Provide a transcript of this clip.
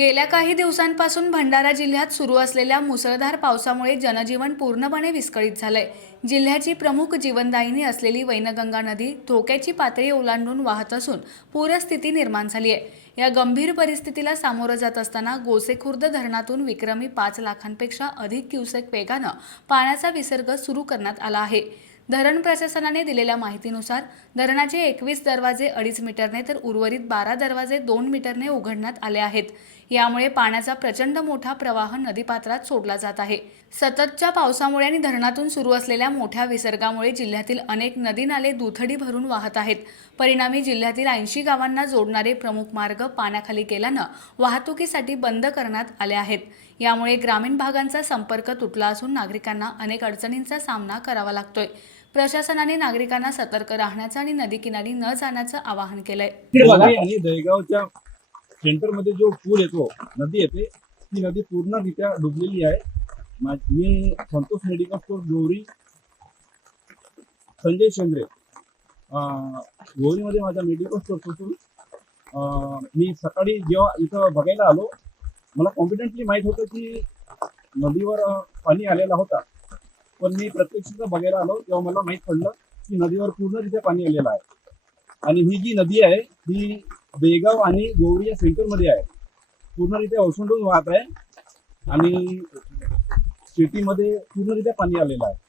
गेल्या काही दिवसांपासून भंडारा जिल्ह्यात सुरू असलेल्या मुसळधार पावसामुळे जनजीवन पूर्णपणे विस्कळीत झालंय. जिल्ह्याची प्रमुख जीवनदायिनी असलेली वैनगंगा नदी धोक्याची पातळी ओलांडून वाहत असून पूरस्थिती निर्माण झाली आहे या गंभीर परिस्थितीला सामोरं जात असताना गोसेखुर्द धरणातून विक्रमी पाच लाखांपेक्षा अधिक क्युसेक वेगानं पाण्याचा विसर्ग सुरू करण्यात आला आहे. धरण प्रशासनाने दिलेल्या माहितीनुसार धरणाचे एकवीस दरवाजे अडीच मीटरने तर उर्वरित बारा दरवाजे दोन मीटरने उघडण्यात आले आहेत. यामुळे पाण्याचा प्रचंड मोठा प्रवाह नदीपात्रात सोडला जात आहे. सततच्या पावसामुळे आणि धरणातून सुरू असलेल्या मोठ्या विसर्गामुळे जिल्ह्यातील अनेक नदी नाले दुथडी भरून वाहत आहेत. परिणामी जिल्ह्यातील ऐंशी गावांना जोडणारे प्रमुख मार्ग पाण्याखाली गेल्यानं वाहतुकीसाठी बंद करण्यात आले आहेत. यामुळे ग्रामीण भागांचा संपर्क तुटला असून नागरिकांना अनेक अडचणींचा सामना करावा लागतोय. प्रशासनाने नागरिकांना सतर्क राहण्याचं आणि नदीकिनारी न जाण्याचं आवाहन केलंय. आणि दहेगावच्या सेंटरमध्ये जो पूल येतो नदी येते ती नदी पूर्णरित्या डुबलेली आहे. मी संतोष मेडिकल स्टोर गौरी संजय शेंद्रे अं, गौरीमध्ये माझा मेडिकल स्टोरपासून मी सकाळी जेव्हा इथं बघायला आलो मला कॉन्फिडेंटली माहीत होतं की नदीवर पाणी आलेला होता. पण मी प्रत्यक्ष बघायला आलो तेव्हा मला माहीत पडलं की नदीवर पूर्णरित्या पाणी आलेलं आहे. आणि ही जी नदी आहे ही बेगाव आणि गौरी या सेंटरमध्ये आहे. पूर्णरित्या ओसंडून वाहत आहे आणि शेतीमध्ये पूर्णरित्या पाणी आलेलं आहे.